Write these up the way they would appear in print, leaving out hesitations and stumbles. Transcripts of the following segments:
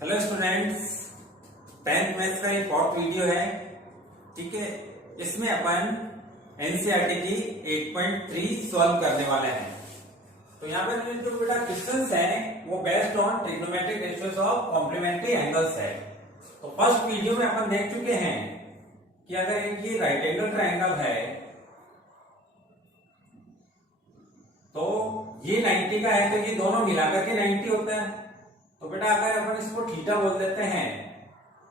Hello students, 10th maths का ये fourth video है। ठीक है, इसमें अपन एनसीईआरटी की 8.3 सॉल्व करने वाले हैं। तो यहाँ पर जो बेटा क्वेश्चंस हैं वो based on trigonometric ratios of complementary angles है। तो फर्स्ट वीडियो में अपन देख चुके हैं कि अगर एक ये राइट एंगल ट्रायंगल है तो ये 90 का है, तो ये दोनों मिलाकर के 90 होता है। तो बेटा अगर अपन इसको थीटा बोल देते हैं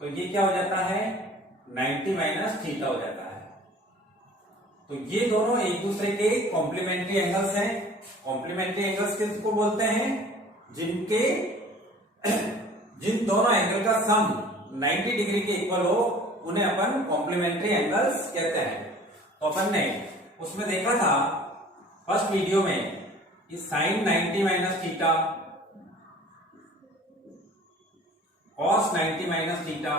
तो ये क्या हो जाता है, 90 माइनस थीटा हो जाता है। तो ये दोनों एक दूसरे के कॉम्प्लीमेंट्री एंगल्स हैं। कॉम्प्लीमेंट्री एंगल्स किसको बोलते हैं, जिन दोनों एंगल का सम 90 डिग्री के इक्वल हो उन्हें अपन कॉम्प्लीमेंट्री एंगल्स कहते हैं। तो अपन ने उसमें देखा था फर्स्ट वीडियो में कि sine 90 minus theta, cos 90 minus theta,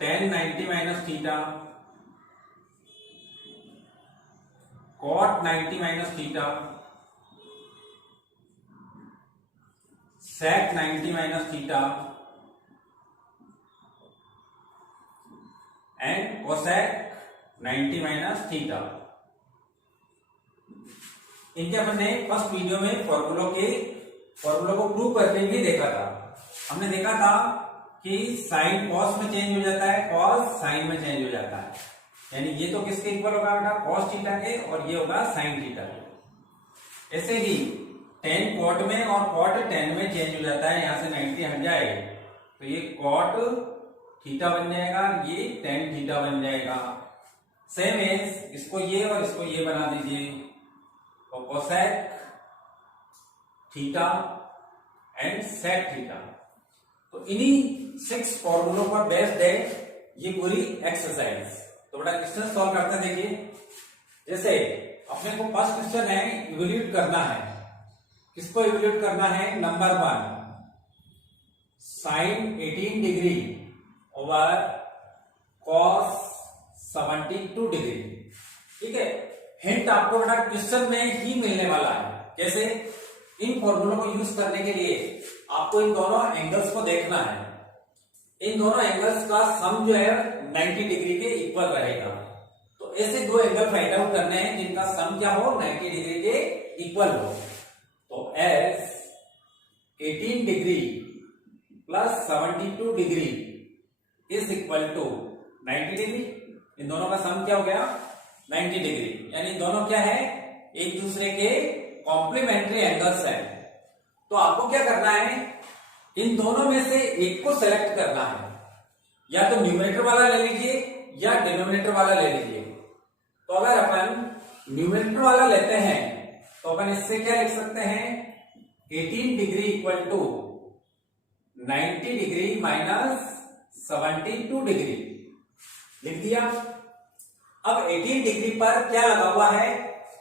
tan 90 minus theta, cot 90 minus theta, sec 90 minus theta and cosec 90 minus theta. इनके अपन ने फर्स्ट वीडियो में फॉर्मूलों को प्रूव करके भी देखा था। हमने देखा था कि साइन कॉस में चेंज हो जाता है, कॉस साइन में चेंज हो जाता है। यानी ये तो किसके इक्वल होगा बेटा, कॉस थीटा के, और ये होगा साइन थीटा के। ऐसे ही टेन कॉट में और कॉट टेन में चेंज हो जाता है। यहां से 90 हट जाए तो ये कॉट थीटा बन जाएगा, ये टेन थीटा बन जाएगा। सेम एज इसको ये और इसको ये बना दीजिए, तो cosec theta and sec theta. तो इन्हीं 6 फॉर्मूलों पर बेस्ड है ये पूरी एक्सरसाइज। तो बेटा क्वेश्चन सॉल्व करते हैं। देखिए, जैसे अपने को फर्स्ट क्वेश्चन है इवैल्यूएट करना है। किसको इवैल्यूएट करना है, number 1 sine 18 degree over cos 72 degree. ठीक है, हिंट आपको बेटा क्वेश्चन में ही मिलने वाला है। कैसे, इन फॉर्मूलों को यूज करने के लिए आपको इन दोनों एंगल्स को देखना है। इन दोनों एंगल्स का सम जो है 90 डिग्री के इक्वल रहेगा। तो ऐसे दो एंगल फाइंड आउट करने हैं जिनका सम क्या हो, 90 डिग्री के इक्वल हो। तो as 18 degree plus 72 degree is equal to 90 degree. इन दोनों का सम क्या हो गया, 90 डिग्री। यानी दोनों क्या है, एक दूसरे के कॉम्प्लीमेंट्री एंगल्स हैं। तो आपको क्या करना है, इन दोनों में से एक को सेलेक्ट करना है। या तो न्यूमरेटर वाला ले लीजिए या डिनोमिनेटर वाला ले लीजिए। तो अगर अपन न्यूमरेटर वाला लेते हैं तो अपन इससे क्या लिख सकते हैं, 18 degree equal to 90 degree minus 72 degree लिख दिया। अब 18 डिग्री पर क्या लगा हुआ है,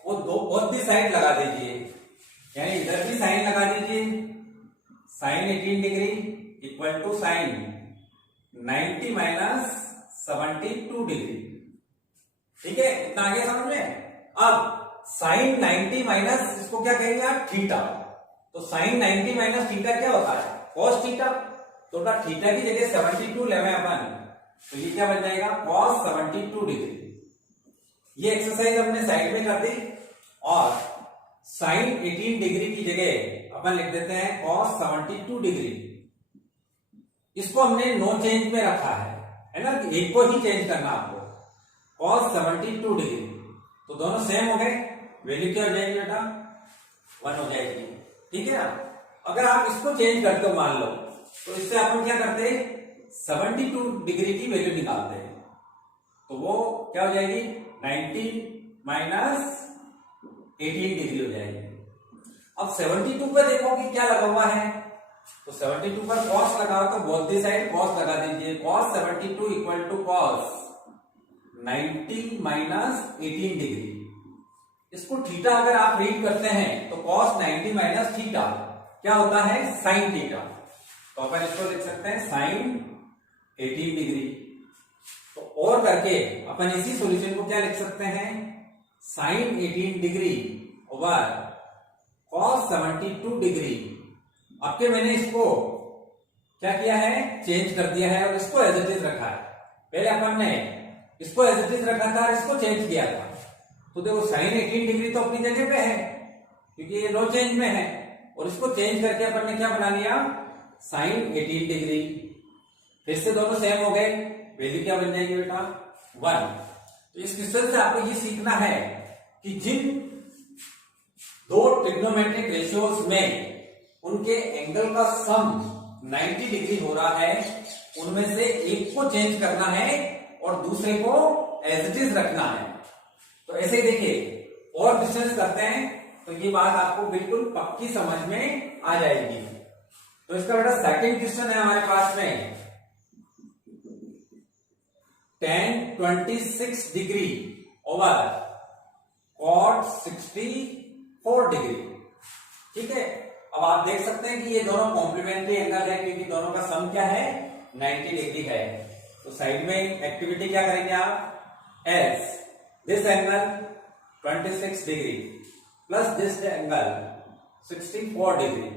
वो बोथ भी साइड लगा दीजिए। यानी इधर भी साइन लगा दीजिए, sine 18 degree equal to sine 90 minus 72 degree. ठीक है, इतना आगे समझ में। अब साइन 90 माइनस इसको क्या कहेंगे आप, थीटा। तो साइन 90 माइनस थीटा क्या होता है, कॉस थीटा। तो थीटा की जगह 72 लेवे अपन, तो ये क्या बन जाएगा, कॉस 72 डिग्री। ये एक्सरसाइज हमने साइड में कर दी। और साइन 18 डिग्री की जगह अपन लिख देते हैं कॉस 72 डिग्री। इसको हमने नो चेंज में रखा है ना, एक को ही चेंज करना आपको, कॉस 72 डिग्री। तो दोनों सेम हो गए, वैल्यू क्या हो जाएगी बेटा, 1 हो जाएगी। ठीक है ना। अगर आप इसको चेंज करते हो मान लो, तो इससे अपन क्या करते हैं, 72 डिग्री की वैल्यू निकालते हैं। तो वो क्या हो जाएगी, 90 माइनस 18 डिग्री हो जाएगी। अब 72 पे देखो कि क्या लगा हुआ है, तो 72 पर cos लगाओ तो बोथ दी साइड cos लगा दीजिए। cos 72 equal to cos 90 minus 18 degree. इसको थीटा अगर आप रीड करते हैं तो cos 90 माइनस थीटा क्या होता है, साइन थीटा। तो अपन इसको लिख सकते हैं साइन 18 डिग्री। तो और करके अपन इसी सॉल्यूशन को क्या लिख सकते हैं, sine 18 degree over cos 72 degree आपके मैंने इसको क्या किया है, चेंज कर दिया है और इसको एज इट इज रखा है। पहले अपन ने इसको एज इट इज रखा था और इसको चेंज किया था। तो देखो साइन 18 डिग्री तो अपनी जगह पे है क्योंकि ये नो चेंज में है, और इसको चेंज करके अपन ने क्या बना लिया, साइन 18 डिग्री। फिर से दोनों सेम हो गए, वैल्यू क्या बन जाएगी बेटा, 1। तो इस क्वेश्चन से आपको ये सीखना है कि जिन दो ट्रिग्नोमेट्रिक रेशियोज में उनके एंगल का सम 90 डिग्री हो रहा है, उनमें से एक को चेंज करना है और दूसरे को एज इट इज रखना है। तो ऐसे ही देखिए और क्वेश्चंस करते हैं तो ये बात आपको बिल्कुल पक्की समझ में आ जाएगी। तो इसका बेटा सेकंड क्वेश्चन है हमारे पास में, tan 26 degree over cot 64 degree. ठीक है, अब आप देख सकते हैं कि ये दोनों कॉम्प्लीमेंट्री एंगल है क्योंकि दोनों का सम क्या है, 90 डिग्री है। तो साइड में एक्टिविटी क्या करेंगे आप, as this angle 26 degree plus this angle 64 degree,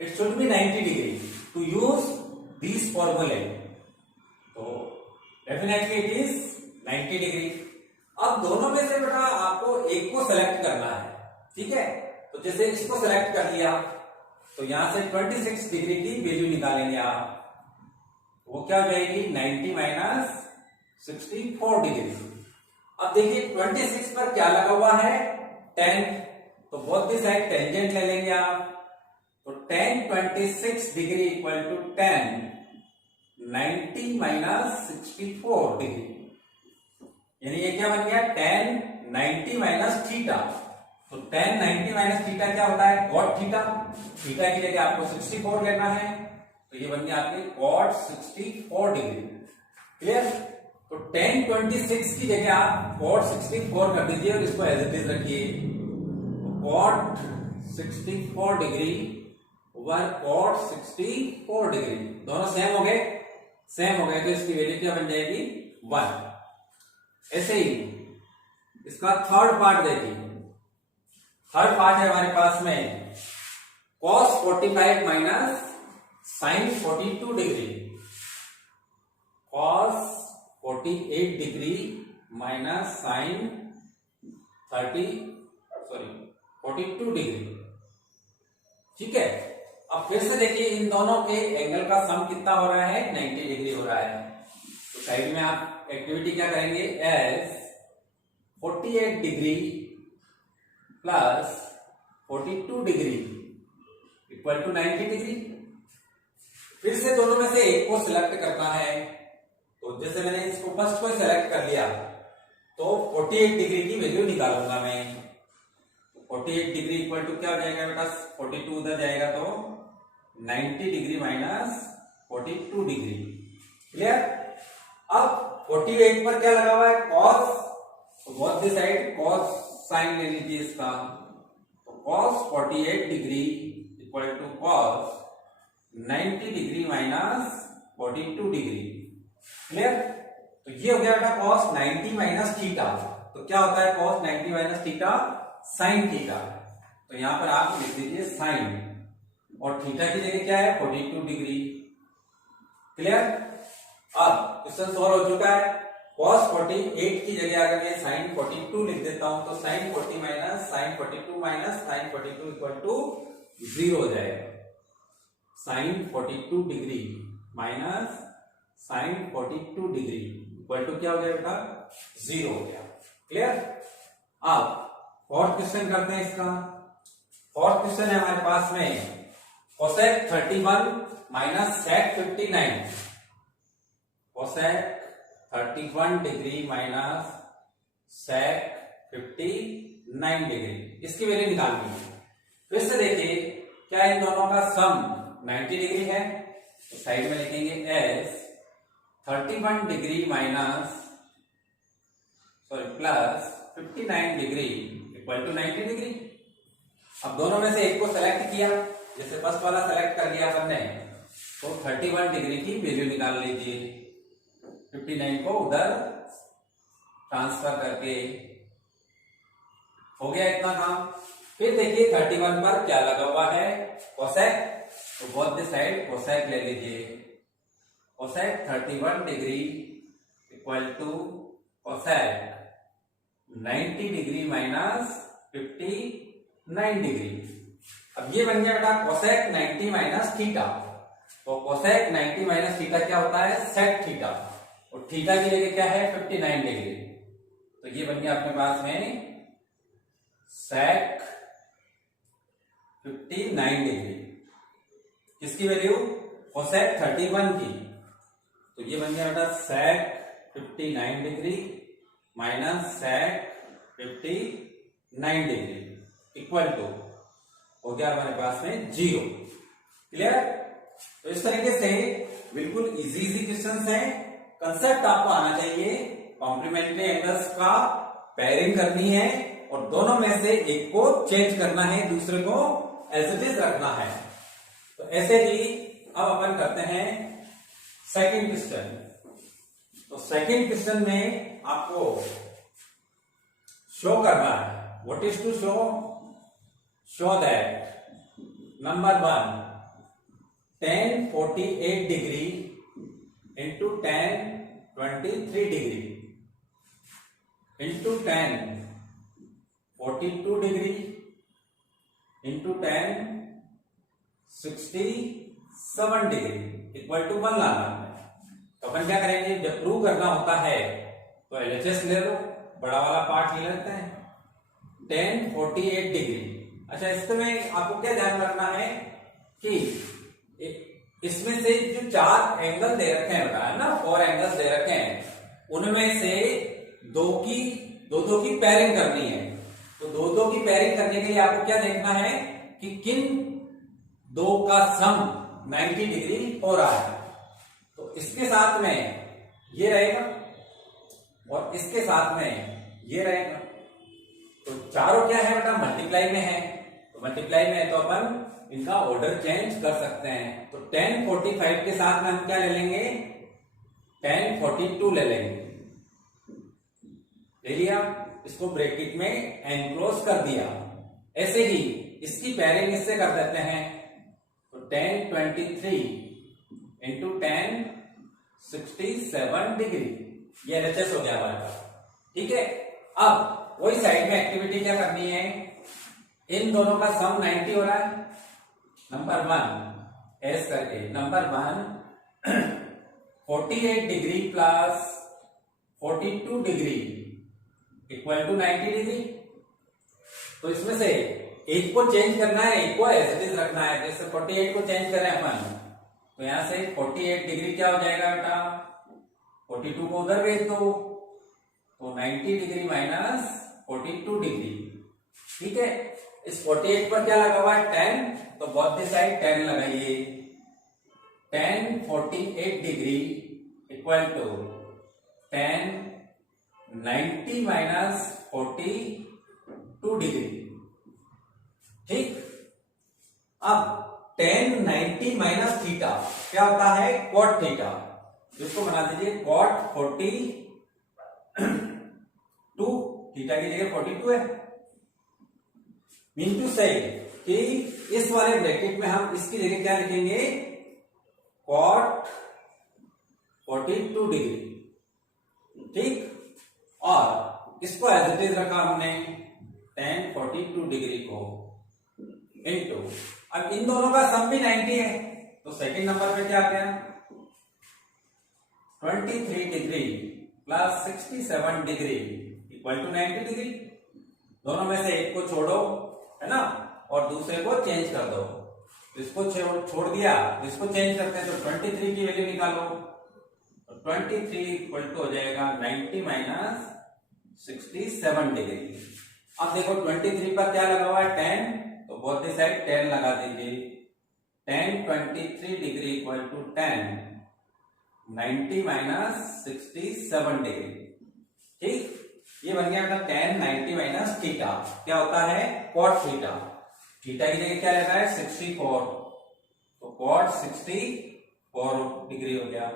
it should be 90 degree to use this फॉर्मूले। तो डेफिनेटली इट इज 90 डिग्री। अब दोनों में से बेटा आपको एक को सेलेक्ट करना है। ठीक है, तो जैसे इसको सेलेक्ट कर लिया तो यहां से 26 डिग्री की वैल्यू निकालेंगे आप, वो क्या हो जाएगी 90 माइनस 64 डिग्री। अब देखिए 26 पर क्या लगा हुआ है, tan, तो बोथ दी साइड टेंजेंट ले लेंगे आप। तो tan 26 degree equal to tan 90 minus 64 degree, यानी ये क्या बन गया, tan 90 माइनस थीटा। तो tan 90 माइनस थीटा क्या होता है, cot थीटा। थीटा की जगह आपको 64 लेना है, तो ये बन गया आपके cot 64 डिग्री। क्लियर। तो tan 26 की जगह आप cot 64 कर दीजिए और इसको एज इट इज रखिए। तो cot 64 degree over cot 64 degree, दोनों सेम हो गए, सेम हो गए, तो इसकी वैल्यू क्या बन जाएगी, 1। ऐसे ही इसका थर्ड पार्ट देखिए, थर्ड पार्ट है हमारे पास में cos 45 minus sin 42 degree, cos 48 degree minus sin 42 degree. ठीक है, अब फिर से देखिए इन दोनों के एंगल का सम कितना हो रहा है, 90 डिग्री हो रहा है। तो साइड में आप एक्टिविटी क्या करेंगे, as 48 degree plus 42 degree equal to 90 degree. फिर से दोनों में से एक को सिलेक्ट करना है, तो जैसे मैंने इसको फर्स्ट को सिलेक्ट कर लिया तो 48 डिग्री की वैल्यू निकालूंगा मैं। 48 डिग्री इक्वल टू क्या हो जाएगा बेटा, 42 उधर जाएगा तो 90 डिग्री माइनस 42 डिग्री। क्लियर। अब 48 पर क्या लगा हुआ है, cos, तो both the side cos sine ले लीजिए इसका। तो cos 48 degree equal to cos 90 degree minus 42 degree. Clear. तो ये हो गया बेटा cos 90 माइनस थीटा। तो क्या होता है cos 90 minus theta, sine theta. तो यहां पर आप लिख दीजिए साइन, और थीटा की जगह क्या है, 42 डिग्री। क्लियर। अब क्वेश्चन सॉल्व हो चुका है। cos 48 की जगह अगर मैं sin 42 लिख देता हूं तो sin 40 minus sin 42 minus sin 42 equal to 0 हो जाएगा। sin 42 degree minus sin 42 degree equal to क्या हो गया बेटा, 0 हो गया। क्लियर। अब फोर्थ क्वेश्चन करते हैं इसका। फोर्थ क्वेश्चन है हमारे पास में cosec 31 minus sec 59। cosec 31 degree minus sec 59 degree, इसकी वैल्यू निकालनी है। फिर से देखिए क्या इन दोनों का सम 90 डिग्री है, तो साइड में लिखेंगे s 31 degree minus plus 59 degree equal to 90 degree. अब दोनों में से एक को सेलेक्ट किया, जैसे फर्स्ट वाला सेलेक्ट कर लिया हमने, तो 31 डिग्री की वैल्यू निकाल लीजिए। 59 को उधर ट्रांसफर करके हो गया इतना काम। फिर देखिए 31 पर क्या लगा हुआ है, cosec तो बोथ द साइड कोसेक ले लीजिए। Cosec 31 degree equal to cosec 90 degree minus 59 degree. अब ये बन गया बेटा कोसेक 90 माइनस थीटा। तो कोसेक 90 माइनस थीटा क्या होता है? Sec theta. और थीटा की जगह क्या है? 59 डिग्री। तो ये बन गया अपने पास में सेक 59 डिग्री। किसकी वैल्यू? कोसेक 31 की। तो ये बन गया बेटा sec 59 degree minus sec 59 degree equal to हो गया हमारे पास में 0। क्लियर? तो इस तरीके से बिल्कुल इजी क्वेश्चंस हैं। कंसेप्ट आपको आना चाहिए, कॉम्प्लीमेंट्री एंगल्स का पेयरिंग करनी है और दोनों में से एक को चेंज करना है, दूसरे को एज इट इज रखना है। तो ऐसे ही अब अपन करते हैं सेकंड क्वेश्चन। तो सेकंड क्वेश्चन में आपको शो करना है, what is to show that number 1 tan 48 degree into tan 23 degree into tan 42 degree into tan 67 degree equal to 1 लाना है। तो अपन क्या करेंगे, जब प्रूव करना होता है तो एलएचएस ले लो, बड़ा वाला पार्ट ले लेते हैं। tan 48 degree. अच्छा, इसमें आपको क्या ध्यान रखना है कि इसमें से जो 4 एंगल दे रखे हैं बेटा, है ना, 4 एंगल्स दे रखे हैं, उनमें से दो की पेयरिंग करनी है। तो दो की पेयरिंग करने के लिए आपको क्या देखना है कि किन दो का सम 90 डिग्री हो रहा है। तो इसके साथ में ये रहेगा और इसके साथ में ये रहेगा। तो चारों क्या है बेटा? मल्टीप्लाई में है। तो मल्टीप्लाई में है तो अपन इनका ऑर्डर चेंज कर सकते हैं। तो tan 45 के साथ में हम क्या ले लेंगे? tan 42 ले लेंगे। ले लिया, इसको ब्रैकेट में एनक्लोज कर दिया। ऐसे ही इसकी पेयरिंग इससे कर देते हैं। तो tan 23 इंटू tan 67 डिग्री, ये एलएचएस हो गया हमारे पास। ठीक है, अब वही साइड में एक्टिविटी क्या करनी है, इन दोनों का सम 90 हो रहा है। नंबर 1 एस करके, number 1 48 degree plus 42 degree equal to 90 degree. तो इसमें से एक को चेंज करना है, एक को एज इट इज रखना है। जैसे 48 को चेंज करें अपन, तो यहां से 48 डिग्री क्या हो जाएगा बेटा? 42 को उधर भेज दो, तो 90 डिग्री माइनस 42 डिग्री। ठीक है, इस 48 पर क्या लगा हुआ है? 10, तो बोथ द साइड 10 लगाइए। tan 48 degree equal to tan 90 minus 42 degree. ठीक, अब tan 90 माइनस थीटा क्या होता है? cot theta. इसको बना दीजिए cot 42, थीटा की जगह 42 है। मीन टू से कि इस वाले ब्रैकेट में हम इसकी जगह क्या लिखेंगे? cot 42 degree. ठीक, और इसको एज इट इज रखा हमने tan 42 डिग्री को इनटू, अब इन दोनों का सम भी 90 है। तो सेकंड नंबर पे क्या आ गया? 23 degree plus 67 degree equal to 90 degree. दोनों में से एक को छोड़ो, है ना, और दूसरे को चेंज कर दो। इसको छोड़ दिया, इसको चेंज करते हैं। तो 23 की वैल्यू निकालो, तो 23 इक्वल टू हो जाएगा 90 माइनस 67 डिग्री। अब देखो 23 पर क्या लगा हुआ है? 10, तो बोथ द साइड 10 लगा दीजिए। tan 23 degree equal to 10 90 minus 67 degree. ठीक, ये बन गया अपना tan 90 माइनस थीटा। क्या होता है? cot theta. थीटा की जगह क्या लगा है? 64, तो cot 64 डिग्री हो गया।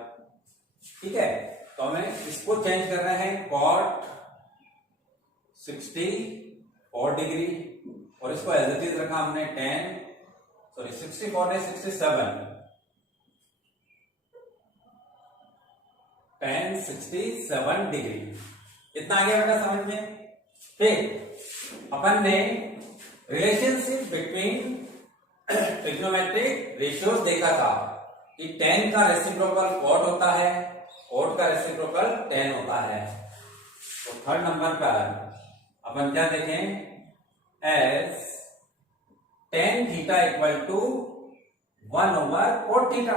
ठीक है, तो हमें इसको चेंज कर रहे हैं cot 64 डिग्री, और इसको एज इट इज रखा हमने tan सॉरी 64 है 67, tan 67 डिग्री। इतना आ गया बेटा समझ में। फिर अपन ने रिलेशनशिप बिटवीन ट्रिग्नोमेट्रिक रेशियोज देखा था कि tan का रेसिप्रोकल cot होता है, cot का रेसिप्रोकल tan होता है। तो थर्ड नंबर पर अपन क्या देखें, as tan theta equal to 1/cot theta.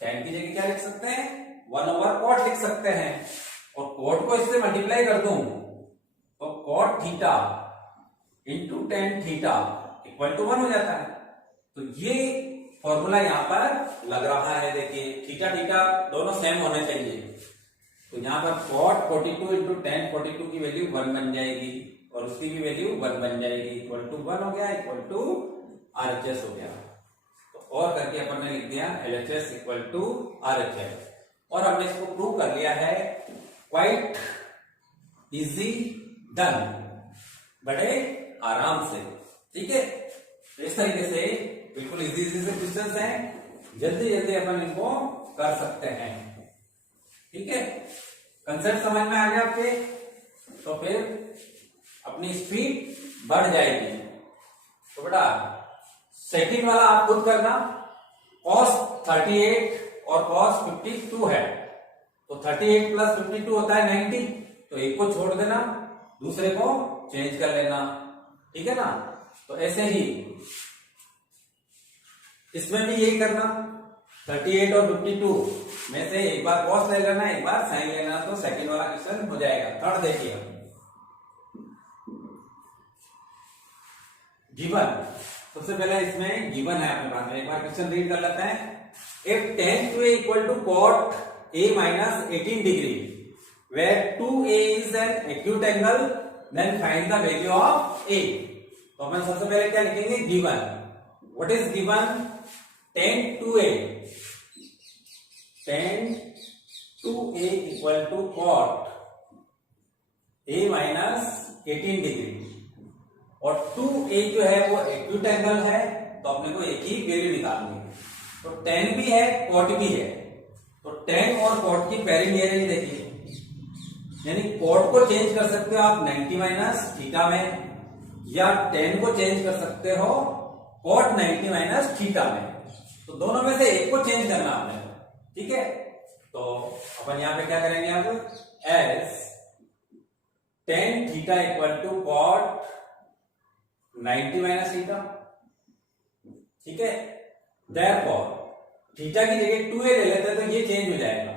tan की जगह क्या लिख सकते हैं, 1/cot लिख सकते हैं, और cot को इससे मल्टीप्लाई कर दूं तो cot theta into tan theta equal to 1 हो जाता है। तो ये फॉर्मूला यहां पर लग रहा है, देखिए थीटा थीटा दोनों सेम होने चाहिए। तो यहां पर cot 42 इंटू tan 42 की वैल्यू 1 बन जाएगी और उसकी भी वैल्यू 1 बन जाएगी, इक्वल टू 1 हो गया, इक्वल टू RHS हो गया। तो और करके अपन ने लिख दिया LHS इक्वल टू RHS, और हमने इसको प्रूव कर लिया है, क्वाइट इजी डन, बड़े आराम से। ठीक है, इस तरीके से बिल्कुल इजी इजी से क्वेश्चंस हैं, जल्दी जल्दी अपन इनको कर सकते हैं। ठीक है, कंसेप्ट समझ में आ गया आपके, तो फिर अपनी स्पीड बढ़ जाएगी। तो बेटा सेकंड वाला आप खुद करना, cos 38 और cos 52 है, तो 38 प्लस 52 होता है 90, तो एक को छोड़ देना, दूसरे को चेंज कर लेना। ठीक है ना, तो ऐसे ही इसमें भी यही करना, 38 और 52 में से एक बार cos ले लेना, एक बार sin लेना, तो सेकंड वाला क्वेश्चन हो जाएगा। थर्ड देखिए, गिवन, सबसे पहले इसमें गिवन है अपने पास में, एक बार क्वेश्चन रीड कर लेते हैं। If tan 2a equal to cot a minus 18 degree where 2a is an acute angle, then find the value of a। तो अपन सबसे पहले क्या लिखेंगे, given. What is given, tan 2a, tan 2a equal to cot a minus 18 degree, और 2a जो है वो acute angle है, तो अपने को एक ही वैल्यू निकालनी है। तो tan भी है cot भी है, तो tan और cot की पेयरिंग ये रही, देखिए, यानी cot को चेंज कर सकते हो आप 90 माइनस थीटा में, या tan को चेंज कर सकते हो cot 90 माइनस थीटा में। तो दोनों में से एक को चेंज करना आपने। ठीक है, तो अपन यहां पे क्या करेंगे, अब as tan theta equal to cot 90 minus theta. ठीक है, देयरफॉर थीटा की जगह 2a ले लेते हैं, तो ये चेंज हो जाएगा,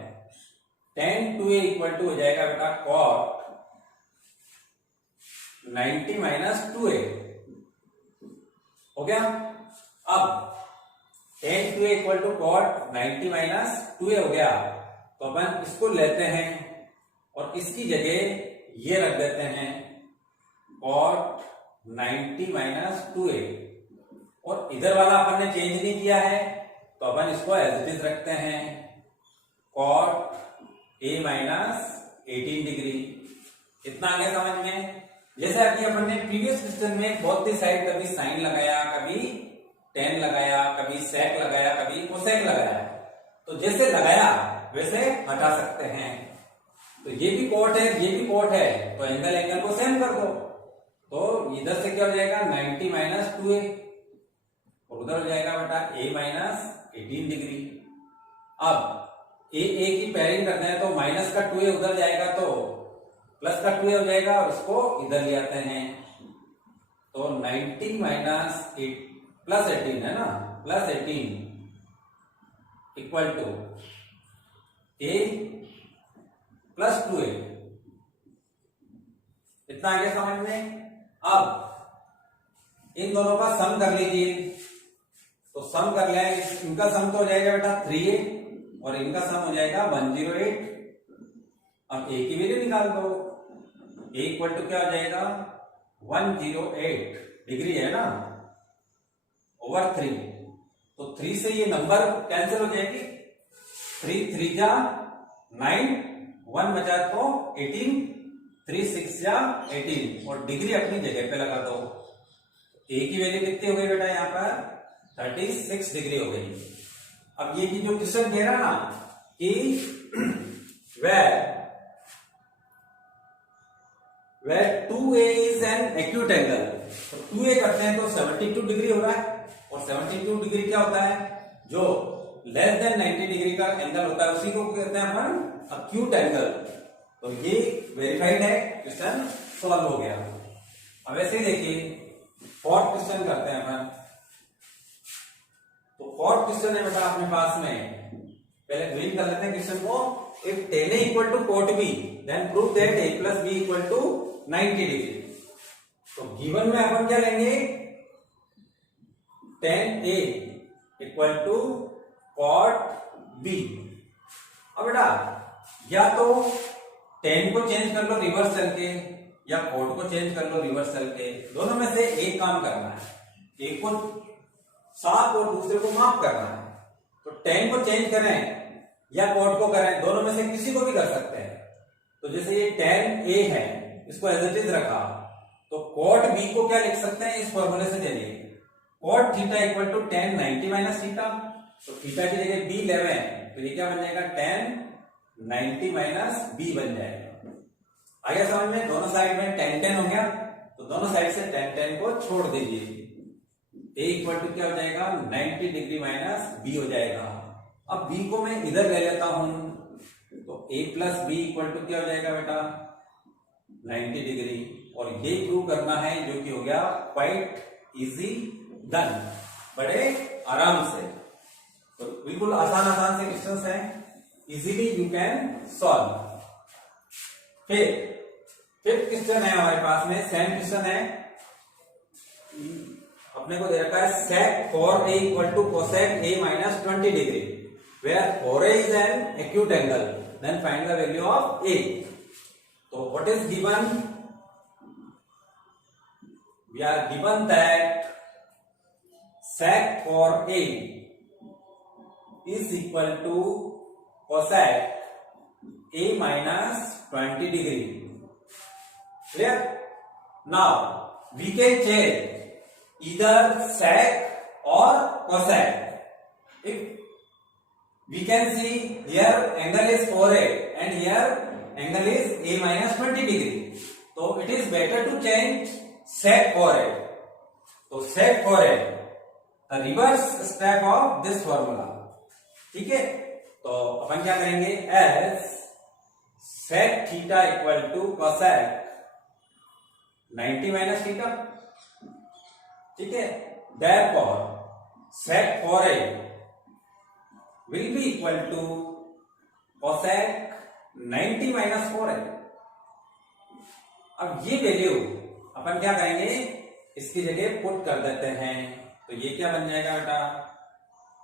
tan 2a इक्वल टू हो जाएगा बेटा cot 90 माइनस 2a हो गया। अब tan 2a equal to cot 90 minus 2a हो गया, तो अपन इसको लेते हैं और इसकी जगह ये रख देते हैं cot 90 माइनस 2a, और इधर वाला अपन ने चेंज नहीं किया है, तो अपन इसको एज इट इज रखते हैं cot a माइनस 18 डिग्री। इतना आ गया समझ में। जैसे कि अपन ने प्रीवियस क्वेश्चन में बहुत ही साइड कभी साइन लगाया, कभी tan लगाया, कभी sec लगाया, कभी cosec लगाया, तो जैसे लगाया वैसे हटा सकते हैं। तो ये भी cot है, ये भी cot है, तो एंगल को सेम कर दो, तो इधर से क्या हो जाएगा 90 माइनस 2a, और उधर हो जाएगा बेटा a माइनस 18 डिग्री। अब a की पेयरिंग करना है, तो माइनस का 2a उधर जाएगा तो प्लस का 2a हो जाएगा, और इसको इधर ले आते हैं, तो 90 माइनस प्लस 18 है ना, plus 18 equal to a plus 2a। इतना आ गया समझ में। अब इन दोनों का सम कर लीजिए, तो सम कर लिया, इनका सम तो हो जाएगा बेटा 3a, और इनका सम हो जाएगा 108। अब a की वैल्यू निकाल दो, a इक्वल टू क्या हो जाएगा 108 डिग्री है ना, ओवर 3, तो 3 से ये नंबर कैंसिल हो जाएगी, 3 3 जा 9, 1 बचा तो 18, 3 6 जा 18, और डिग्री अपनी जगह पे लगा दो। ए की वैल्यू कितनी हो गई बेटा यहाँ पर 36 डिग्री हो गई। अब ये जो क्वेश्चन कह रहा ना कि where 2a is an acute angle, तो 2a करते हैं तो 72 डिग्री हो रहा है, और 72 डिग्री क्या होता है, जो लेस देन 90 डिग्री का एंगल होता है उसी को कहते हैं अपन अक्यूट एंगल। तो ये वेरीफाइड है, क्वेश्चन सॉल्व हो गया। अब ऐसे ही देखिए फोर्थ क्वेश्चन करते हैं अपन। तो फोर्थ क्वेश्चन है बेटा अपने पास में, पहले ग्रीन कर लेते हैं क्वेश्चन को। If tan a equal to cot b then prove that a plus b equal to 90 degree. तो गिवन में अपन क्या लेंगे, tan a equal to cot b। अब बेटा या तो tan को चेंज कर लो रिवर्स करके, या cot को चेंज कर लो रिवर्स करके, दोनों में से एक काम करना है, एक को साफ और दूसरे को माफ करना है। तो tan को चेंज करें या cot को करें, दोनों में से किसी को भी कर सकते हैं। तो जैसे ये tan a है, इसको एज इट इज रखा, तो cot b को क्या लिख सकते हैं, इस फॉर्मूले से चलिए, cot theta equal to tan 90 minus theta. तो थीटा की जगह b ले रहे हैं, तो ये क्या बन जाएगा, tan 90 माइनस b बन जाएगा। आगे समझ में, दोनों साइड में tan हो गया, तो दोनों साइड से tan को छोड़ दीजिए। a इक्वल टू क्या हो जाएगा, 90 डिग्री माइनस b हो जाएगा। अब b को मैं इधर ले लेता हूं, तो a plus b equal to क्या हो जाएगा बेटा, 90 डिग्री। और ये प्रूव करना है, जो कि हो गया क्वाइट इजी डन, बड़े आराम से। तो बिल्कुल आसान आसान से क्वेश्चंस हैं, इजीली यू कैन सॉल्व। फिर फिफ्थ क्वेश्चन है हमारे पास में, सेम क्वेश्चन है, अपने को दे रखा है sec 4a equal to cosec a minus 20 degree, where 4a is an acute angle, then find the value of a. So what is given? We are given that sec 4a is equal to cosec a minus 20 degree. Clear? Now we can check either sec or cosec. If we can see here angle is 4a and here angle is a minus 20 degree. So it is better to change sec 4a. So sec 4a, the reverse step of this formula. ठीक है, तो अपन क्या करेंगे, as sec theta equal to cosec 90 minus theta. ठीक है, therefore sec 4a will be equal to cosec 90 minus 4a। अब ये value अपन क्या करेंगे, इसकी जगह पुट कर देते हैं। तो ये क्या बन जाएगा बेटा,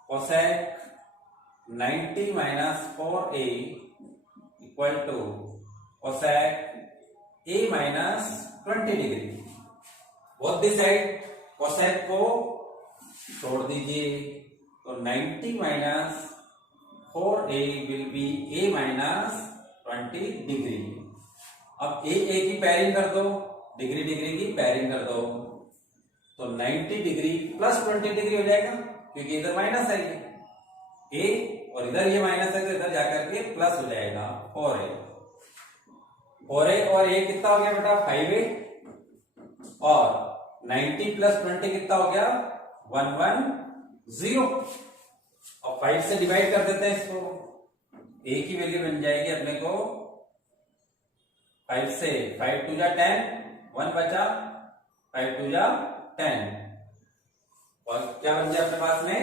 cosec 90 minus 4a equal to cosec a minus 20 degree. Both the side cosec को छोड़ दीजिए, तो 90 minus 4a will be a minus 20 degree. अब a की पैरिंग कर दो, डिग्री डिग्री की पैरिंग कर दो, तो 90 डिग्री प्लस 20 डिग्री हो जाएगा, क्योंकि इधर माइनस है ये a और इधर ये माइनस है, तो इधर जाकर के प्लस हो जाएगा 4a। 4a और a कितना हो गया बेटा, 5a, और 90 प्लस 20 कितना हो गया, 110। और 5 से डिवाइड कर देते हैं इसको, a की वैल्यू बन जाएगी अपने को 5 से, 5 टू जा 10, 1 बचा, 5 टू जा 10, और क्या बन जाए अपने पास में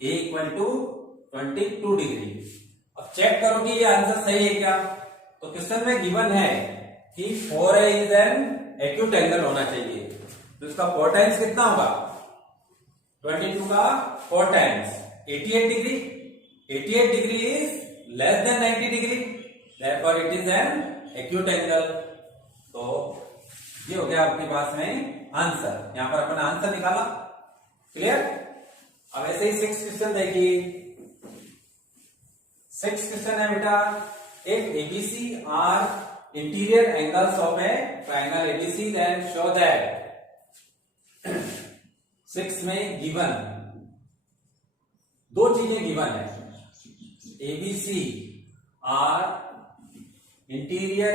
a इक्वल टू 22 डिग्री। अब चेक करो कि ये आंसर सही है क्या। तो क्वेश्चन में गिवन है कि 4a is an acute angle होना चाहिए, तो इसका 4 टाइम्स कितना होगा, 22 का 4 times 88 degree. 88 degree is less than 90 degree, therefore it is an acute angle. तो ये हो गया आपके पास में आंसर, यहां पर अपन आंसर निकाला। क्लियर। अब ऐसे ही 6th क्वेश्चन देखिए। 6th क्वेश्चन है बेटा, if ABC are interior angles of a triangle ABC, then show that 6 में गिवन दो चीजें गिवन है, ABC are interior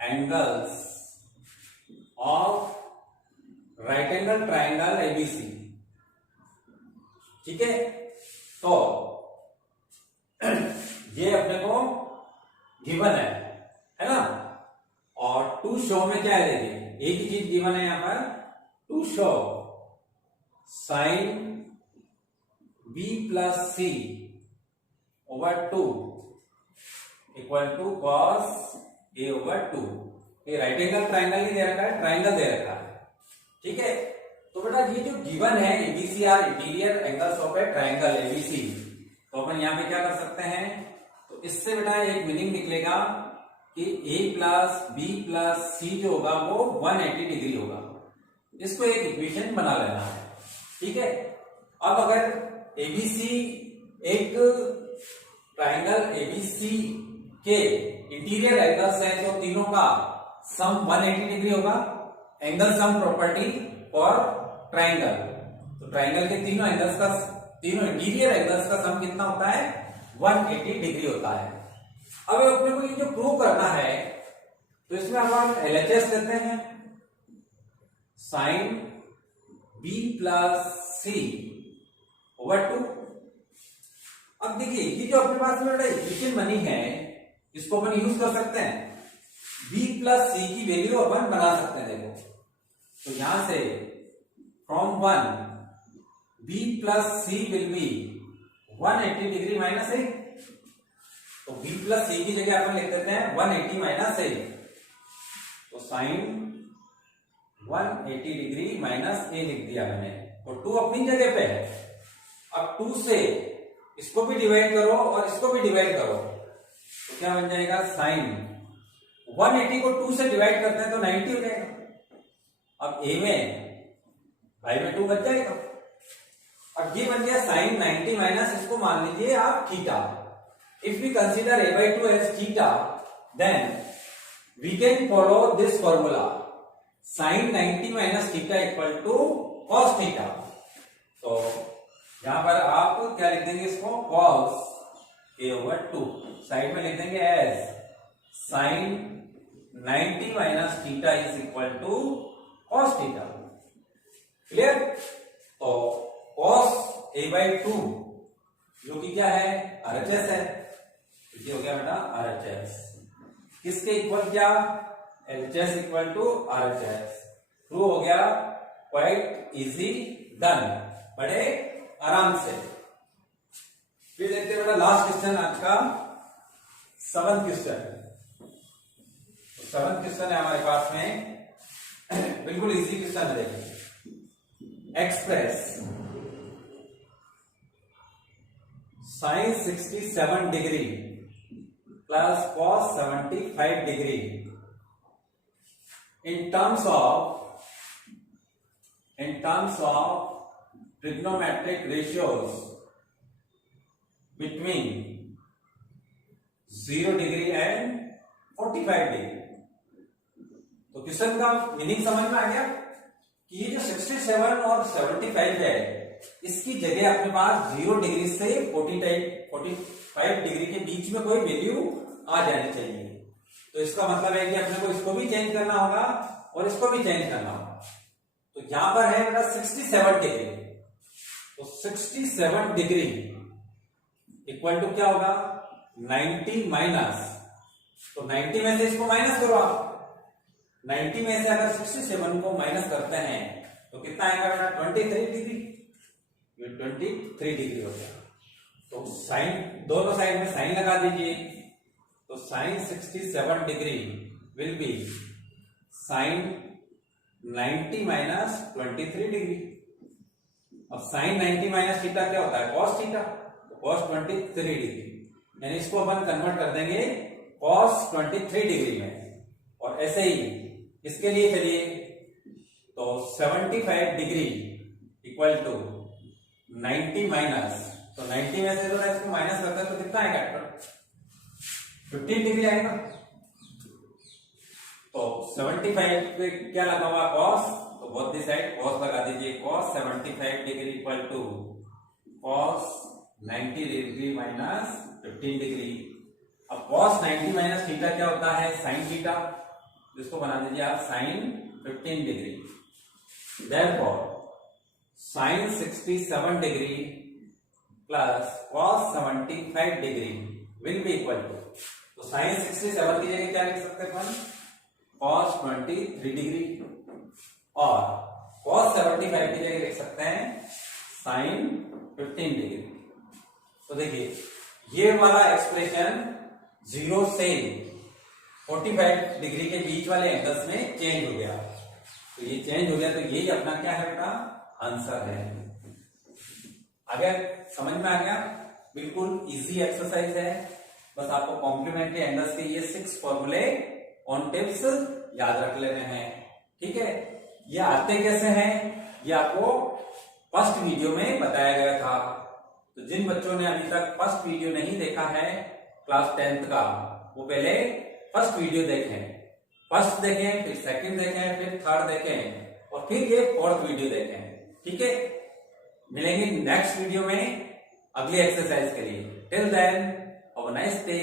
angles of right angle triangle ABC. ठीक है, तो ये अपने को गिवन है ना। और टू शो में क्या है, देखिए एक ही चीज गिवन है यहां पर, to show sine B plus C over 2 equal to cos A over 2। ये राइट एंगल ट्राइंगल नहीं दे रखा है, ट्राइंगल दे रखा है। ठीक है, तो बेटा ये जो गिवन है ABC are interior angles of a triangle ABC, तो अपन यहां पे क्या कर सकते हैं, तो इससे बेटा एक मीनिंग निकलेगा कि ए प्लस बी प्लस सी जो होगा वो 180 डिग्री होगा। इसको एक इक्वेशन बना लेना है। ठीक है, अब अगर एबीसी एक ट्राइंगल एबीसी के इंटीरियर एंगल्स है तो तीनों का सम 180 डिग्री होगा। एंगल सम प्रॉपर्टी और ट्राइंगल, तो ट्राइंगल के तीनों एंगल्स का, तीनों इंटीरियर एंगल्स का सम कितना होता है, 180 डिग्री होता है। अब अपने को ये जो प्रूव करना है, तो इसमें हम एलएचएस लेते हैं, sign B plus C over 2। अब देखिए ये जो अपने पास में इक्वेशन बनी है, इसको अपन यूज कर सकते हैं, b प्लस सी की वैल्यू अपन बना सकते हैं। देखो तो यहां से from 1 b plus C will be 180 degree minus A, तो b प्लस सी की जगह अपन लिख देते हैं 180 माइनस ए, तो साइन 180 डिग्री माइनस ए लिख दिया मैंने, और 2 अपनी जगह पे है। अब 2 से इसको भी डिवाइड करो और इसको भी डिवाइड करो, तो क्या बन जाएगा, साइन 180 को 2 से डिवाइड करते हैं तो 90 हो जाएगा। अब a में y में 2 बच जाएगा। अब ये बन गया साइन 90 माइनस, इसको मान लीजिए आप theta. If we consider a/2 as theta, then we can follow this formula, sine 90 minus theta equal to cos theta. तो यहां पर आप क्या लिख देंगे, इसको कॉस ए ओवर 2, साइड में लिख देंगे as sine 90 minus theta is equal to cos theta. Clear, तो कॉस a/2 जो कि क्या है, आरएचएस है, ये हो गया बेटा आरएचएस। किसके इक्वल, क्या, LHS equal to RHS. Prove हो गया, क्वाइट इजी डन, बड़े आराम से। फिर देखते हैं बेटा लास्ट क्वेश्चन आज का, 7th क्वेश्चन। 7th क्वेश्चन है हमारे पास में, बिल्कुल इजी क्वेश्चन है। देखिए, express sine 67 degree plus cos 75 degree in terms of trigonometric ratios between 0 degree and 45 degree. तो क्वेश्चन का मीनिंग समझ में आ गया कि ये जो 67 और 75 है, इसकी जगह अपने पास 0 डिग्री से 45 डिग्री के बीच में कोई वैल्यू आ जानी चाहिए। तो इसका मतलब है कि अपने को इसको भी चेंज करना होगा और इसको भी चेंज करना होगा। तो यहां पर है मेरा 67 डिग्री, तो 67 डिग्री इक्वल टू क्या होगा, 90 माइनस, तो 90 में से इसको माइनस करो आप, 90 में से अगर 67 को माइनस करते हैं तो कितना आएगा बेटा, 23 डिग्री। ये 23 डिग्री हो गया। तो साइन, दोनों साइड में साइन लगा दीजिए, तो sine 67 degree will be sine 90 minus 23 degree. अब साइन 90 माइनस थीटा क्या होता है, कॉस थीटा, तो कॉस 23 डिग्री, यानी इसको अपन कन्वर्ट कर देंगे कॉस 23 डिग्री में। और ऐसे ही इसके लिए चलिए, तो 75 डिग्री इक्वल टू 90 माइनस तो 90 में से जरा इसको माइनस करते हैं तो कितना आएगा? 15 डिग्री आएगा। तो 75 पे क्या लगा हुआ? cos, तो बोथ दी साइड cos लगा दीजिए। cos 75 degree equal to cos 90 degree minus 15 degree. अब cos 90 माइनस थीटा क्या होता है? sin थीटा, जिसको बना दीजिए आप sin 15 degree. Therefore sin 67 degree plus cos 75 degree will be equal to, तो sin 67 की जगह क्या लिख सकते हैं अपन? cos 23 डिग्री, और cos 75 की जगह लिख सकते हैं sin 15 डिग्री। तो देखिए ये वाला एक्सप्रेशन 0 से 45 डिग्री के बीच वाले एंगल्स में चेंज हो गया। तो ये चेंज हो गया, तो यही अपना क्या है बेटा? आंसर है। अगर समझ में आ गया? बिल्कुल इजी एक्सरसाइज है। बस आपको कॉम्प्लीमेंट्री एंगल्स के ये 6 फॉर्मूले ऑन टिप्स याद रख लेने हैं। ठीक है, ये आते कैसे हैं ये आपको फर्स्ट वीडियो में बताया गया था। तो जिन बच्चों ने अभी तक फर्स्ट वीडियो नहीं देखा है क्लास 10th का, वो पहले फर्स्ट वीडियो देखें। फर्स्ट देखें, फिर सेकंड देखें, फिर थर्ड देखें, और फिर ये फोर्थ वीडियो देखें। ठीक है, मिलेंगे नेक्स्ट वीडियो में अगली एक्सरसाइज के लिए। Till then have a nice day.